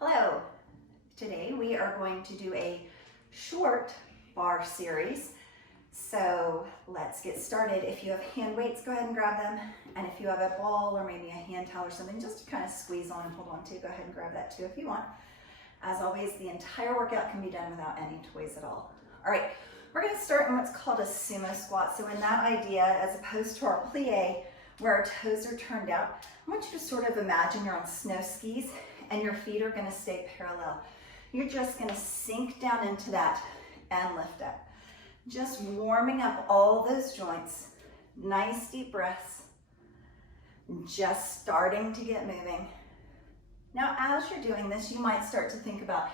Hello, today we are going to do a short bar series. So let's get started. If you have hand weights, go ahead and grab them. And if you have a ball or maybe a hand towel or something, just to kind of squeeze on and hold on to, go ahead and grab that too if you want. As always, the entire workout can be done without any toys at all. All right, we're gonna start in what's called a sumo squat. So in that idea, as opposed to our plie, where our toes are turned out, I want you to sort of imagine you're on snow skis and your feet are gonna stay parallel. You're just gonna sink down into that and lift up. Just warming up all those joints. Nice deep breaths. Just starting to get moving. Now, as you're doing this, you might start to think about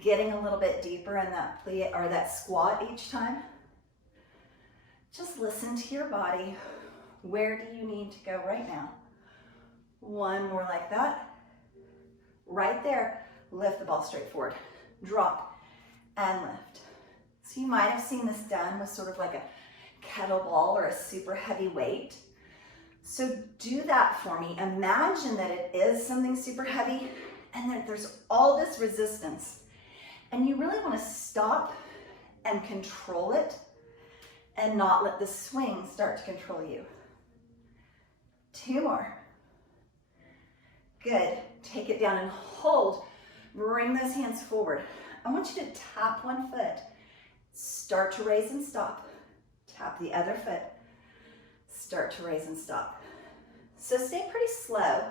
getting a little bit deeper in that plie or that squat each time. Just listen to your body. Where do you need to go right now? One more like that. Right there, lift the ball straight forward. Drop and lift. So you might have seen this done with sort of like a kettlebell or a super heavy weight. So do that for me. Imagine that it is something super heavy and that there's all this resistance. And you really want to stop and control it and not let the swing start to control you. Two more. Good. Take it down and hold. Bring those hands forward. I want you to tap one foot. Start to raise and stop. Tap the other foot. Start to raise and stop. So stay pretty slow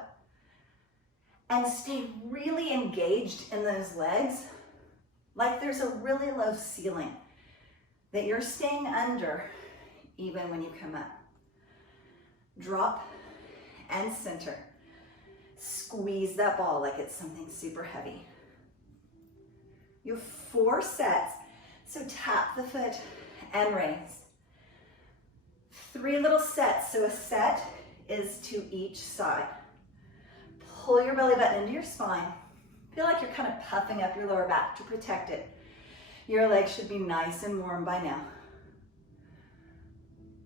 and stay really engaged in those legs, like there's a really low ceiling that you're staying under even when you come up. Drop and center. Squeeze that ball like it's something super heavy. You have 4 sets, so tap the foot and raise. 3 little sets, so a set is to each side. Pull your belly button into your spine. Feel like you're kind of puffing up your lower back to protect it. Your legs should be nice and warm by now.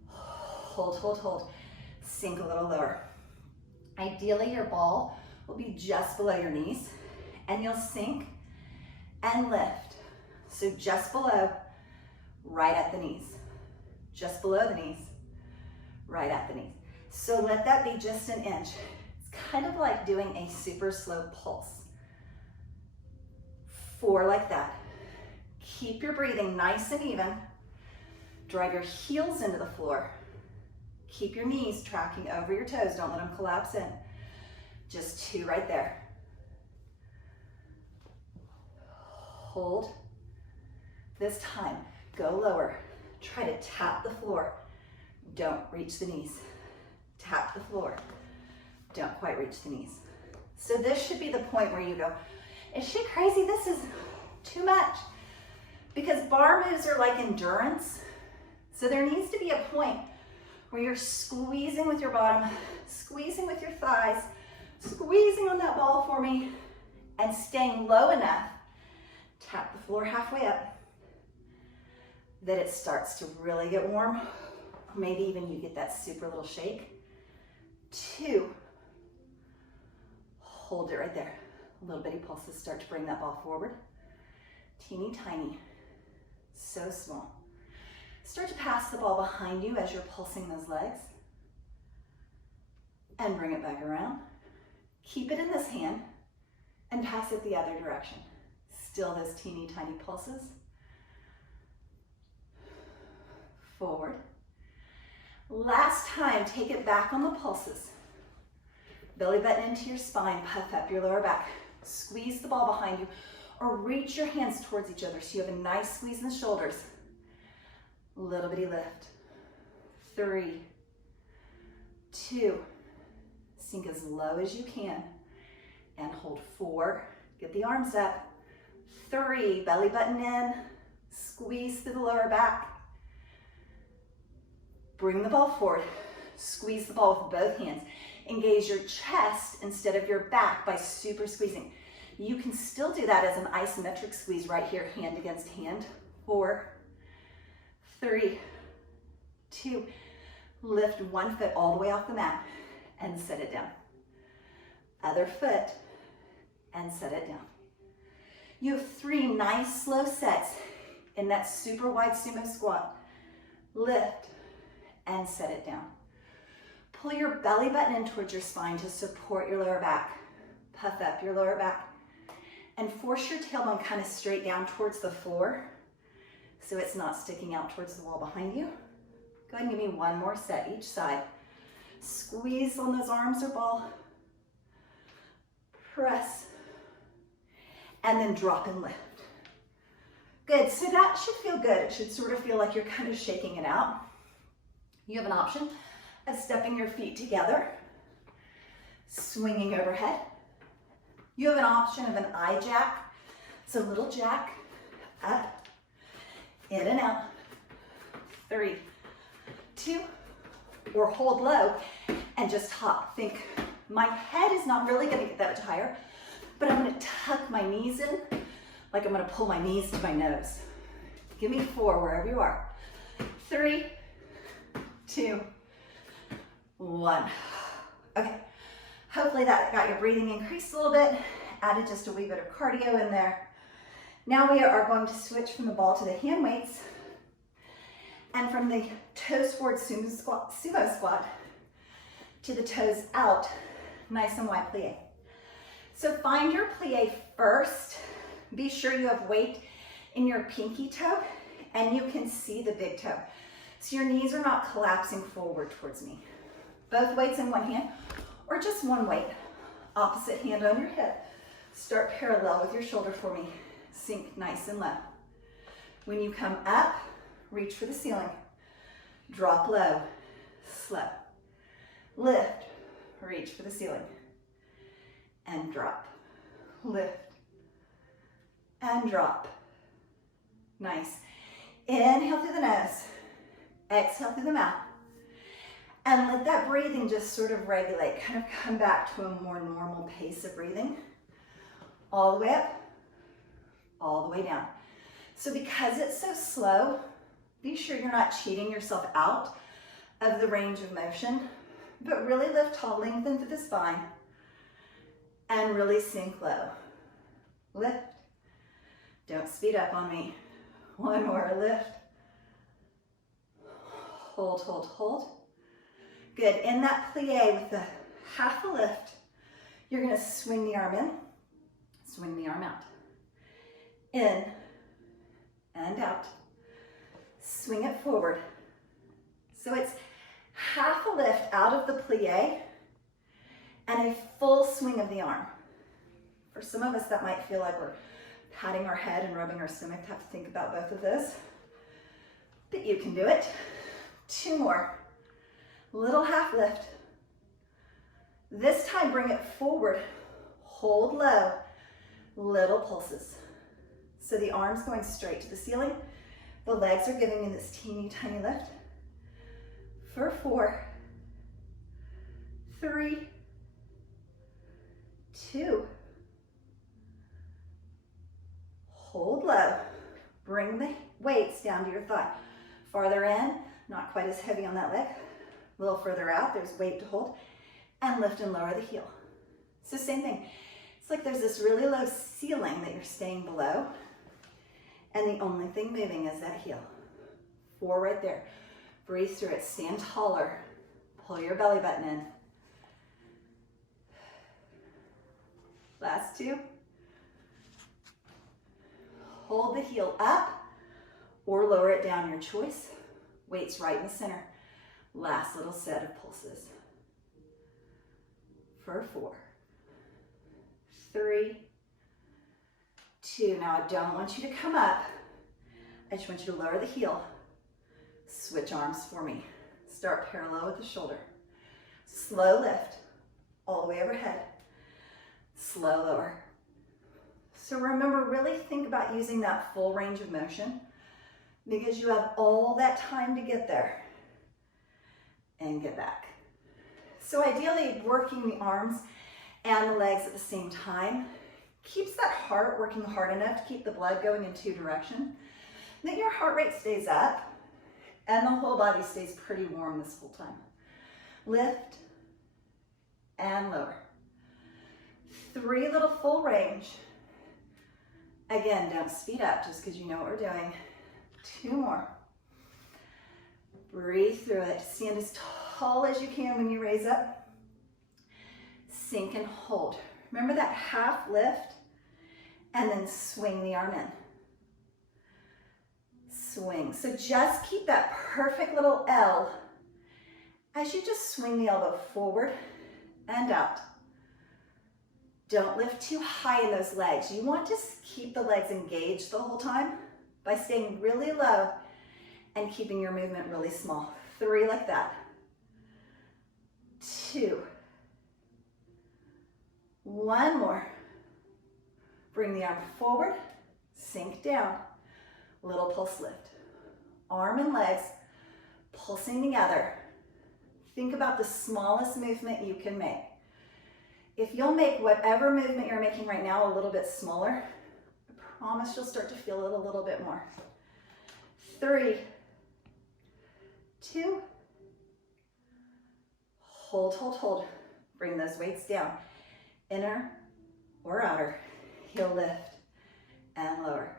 Hold, hold, hold. Sink a little lower. Ideally, your ball will be just below your knees and you'll sink and lift. So just below, right at the knees. Just below the knees, right at the knees. So let that be just an inch. It's kind of like doing a super slow pulse. 4 like that. Keep your breathing nice and even. Drive your heels into the floor. Keep your knees tracking over your toes. Don't let them collapse in. Just 2 right there. Hold. This time, go lower. Try to tap the floor. Don't reach the knees. Tap the floor. Don't quite reach the knees. So this should be the point where you go, is she crazy? This is too much. Because bar moves are like endurance. So there needs to be a point where you're squeezing with your bottom, squeezing with your thighs, squeezing on that ball for me, and staying low enough. Tap the floor halfway up, that it starts to really get warm. Maybe even you get that super little shake. 2. Hold it right there. Little bitty pulses start to bring that ball forward. Teeny tiny, so small. Start to pass the ball behind you as you're pulsing those legs. And bring it back around. Keep it in this hand and pass it the other direction. Still those teeny tiny pulses. Forward. Last time, take it back on the pulses. Belly button into your spine, puff up your lower back. Squeeze the ball behind you or reach your hands towards each other so you have a nice squeeze in the shoulders. Little bitty lift. 3, 2, sink as low as you can and hold 4. Get the arms up. 3, belly button in, squeeze through the lower back. Bring the ball forward. Squeeze the ball with both hands. Engage your chest instead of your back by super squeezing. You can still do that as an isometric squeeze right here, hand against hand. 4, 3, 2, lift one foot all the way off the mat and set it down. Other foot and set it down. You have 3 nice slow sets in that super wide sumo squat. Lift and set it down. Pull your belly button in towards your spine to support your lower back. Puff up your lower back and force your tailbone kind of straight down towards the floor so it's not sticking out towards the wall behind you. Go ahead and give me 1 more set each side. Squeeze on those arms or ball. Press. And then drop and lift. Good, so that should feel good. It should sort of feel like you're kind of shaking it out. You have an option of stepping your feet together, swinging overhead. You have an option of an eye jack. So little jack, up, in and out. 3, 2, or hold low and just hop. Think, my head is not really gonna get that much higher, but I'm gonna tuck my knees in like I'm gonna pull my knees to my nose. Give me 4 wherever you are. 3, 2, 1. Okay, hopefully that got your breathing increased a little bit, added just a wee bit of cardio in there. Now we are going to switch from the ball to the hand weights and from the toes forward sumo squat to the toes out, nice and wide plie. So find your plie first. Be sure you have weight in your pinky toe and you can see the big toe. So your knees are not collapsing forward towards me. Both weights in one hand or just one weight. Opposite hand on your hip. Start parallel with your shoulder for me. Sink nice and low. When you come up, reach for the ceiling. Drop low, slow. Lift, reach for the ceiling. And drop, lift, and drop. Nice. Inhale through the nose, exhale through the mouth. And let that breathing just sort of regulate, kind of come back to a more normal pace of breathing. All the way up, all the way down. So because it's so slow, be sure you're not cheating yourself out of the range of motion, but really lift tall, lengthen through the spine, and really sink low. Lift. Don't speed up on me. 1 more, lift. Hold, hold, hold. Good, in that plie with the half a lift, you're gonna swing the arm in, swing the arm out. In and out. Swing it forward. So it's half a lift out of the plie and a full swing of the arm. For some of us, that might feel like we're patting our head and rubbing our stomach. Have to think about both of those. But you can do it. 2 more. Little half lift. This time, bring it forward. Hold low. Little pulses. So the arm's going straight to the ceiling. The legs are giving me this teeny tiny lift. For 4, 3, 2. Hold low. Bring the weights down to your thigh. Farther in, not quite as heavy on that leg. A little further out, there's weight to hold. And lift and lower the heel. So same thing. It's like there's this really low ceiling that you're staying below. And the only thing moving is that heel. 4 right there. Breathe through it. Stand taller. Pull your belly button in. Last 2. Hold the heel up or lower it down, your choice. Weights right in the center. Last little set of pulses. For 4, 3, 2. Now I don't want you to come up. I just want you to lower the heel. Switch arms for me. Start parallel with the shoulder. Slow lift all the way overhead. Slow lower. So remember, really think about using that full range of motion because you have all that time to get there and get back. So ideally, working the arms and the legs at the same time keeps that heart working hard enough to keep the blood going in 2 directions. Then your heart rate stays up and the whole body stays pretty warm this whole time. Lift and lower. 3 little full range. Again, don't speed up just because you know what we're doing. 2 more. Breathe through it. Stand as tall as you can when you raise up. Sink and hold. Remember that half lift, and then swing the arm in. Swing. So just keep that perfect little L as you just swing the elbow forward and out. Don't lift too high in those legs. You want to keep the legs engaged the whole time by staying really low and keeping your movement really small. 3 like that. 2. 1 more. Bring the arm forward, sink down. Little pulse lift. Arm and legs pulsing together. Think about the smallest movement you can make. If you'll make whatever movement you're making right now a little bit smaller, I promise you'll start to feel it a little bit more. 3, 2, hold, hold, hold. Bring those weights down. Inner or outer, heel lift and lower.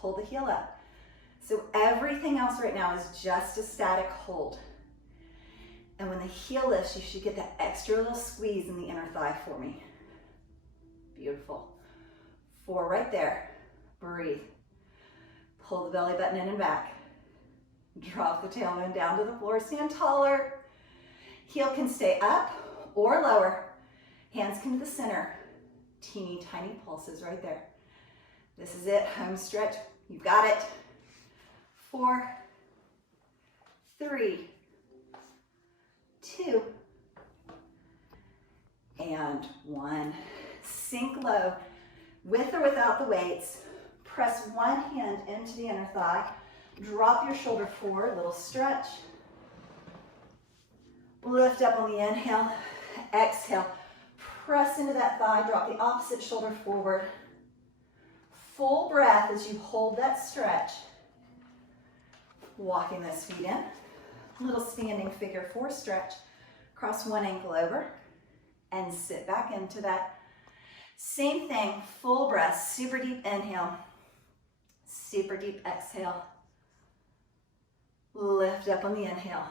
Pull the heel up. So everything else right now is just a static hold. And when the heel lifts, you should get that extra little squeeze in the inner thigh for me. Beautiful. 4 right there. Breathe. Pull the belly button in and back. Drop the tailbone down to the floor. Stand taller. Heel can stay up or lower. Hands come to the center. Teeny tiny pulses right there. This is it. Home stretch. You've got it. 4, 3, 2, and 1. Sink low with or without the weights. Press one hand into the inner thigh. Drop your shoulder forward, little stretch. Lift up on the inhale. Exhale. Press into that thigh. Drop the opposite shoulder forward. Full breath as you hold that stretch. Walking those feet in. Little standing figure 4 stretch. Cross one ankle over and sit back into that. Same thing, full breath, super deep inhale, super deep exhale. Lift up on the inhale.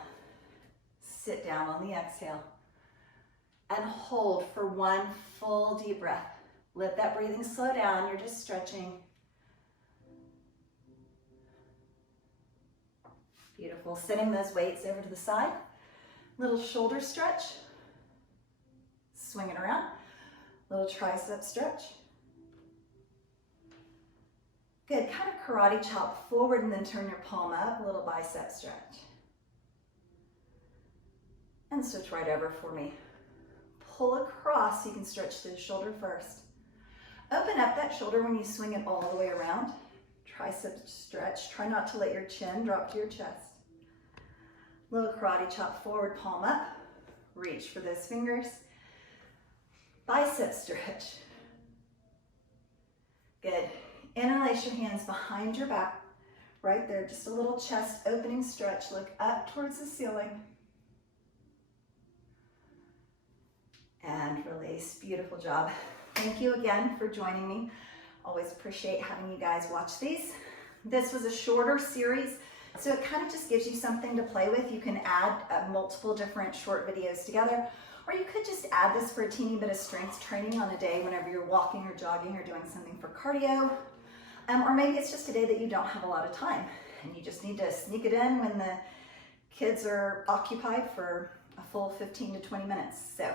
Sit down on the exhale. And hold for 1 full deep breath. Let that breathing slow down. You're just stretching. Beautiful. Sending those weights over to the side. Little shoulder stretch. Swing it around. Little tricep stretch. Good. Kind of karate chop forward and then turn your palm up. Little bicep stretch. And switch right over for me. Pull across so you can stretch through the shoulder first. Open up that shoulder when you swing it all the way around. Tricep stretch. Try not to let your chin drop to your chest. Little karate chop forward, palm up. Reach for those fingers. Bicep stretch. Good. Interlace your hands behind your back. Right there, just a little chest opening stretch. Look up towards the ceiling. And release. Beautiful job. Thank you again for joining me. Always appreciate having you guys watch these. This was a shorter series, so it kind of just gives you something to play with. You can add multiple different short videos together, or you could just add this for a teeny bit of strength training on a day whenever you're walking or jogging or doing something for cardio. Or maybe it's just a day that you don't have a lot of time and you just need to sneak it in when the kids are occupied for a full 15 to 20 minutes. So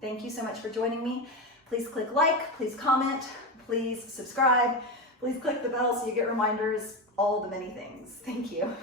thank you so much for joining me. Please click like, please comment, please subscribe, please click the bell so you get reminders, all the many things. Thank you.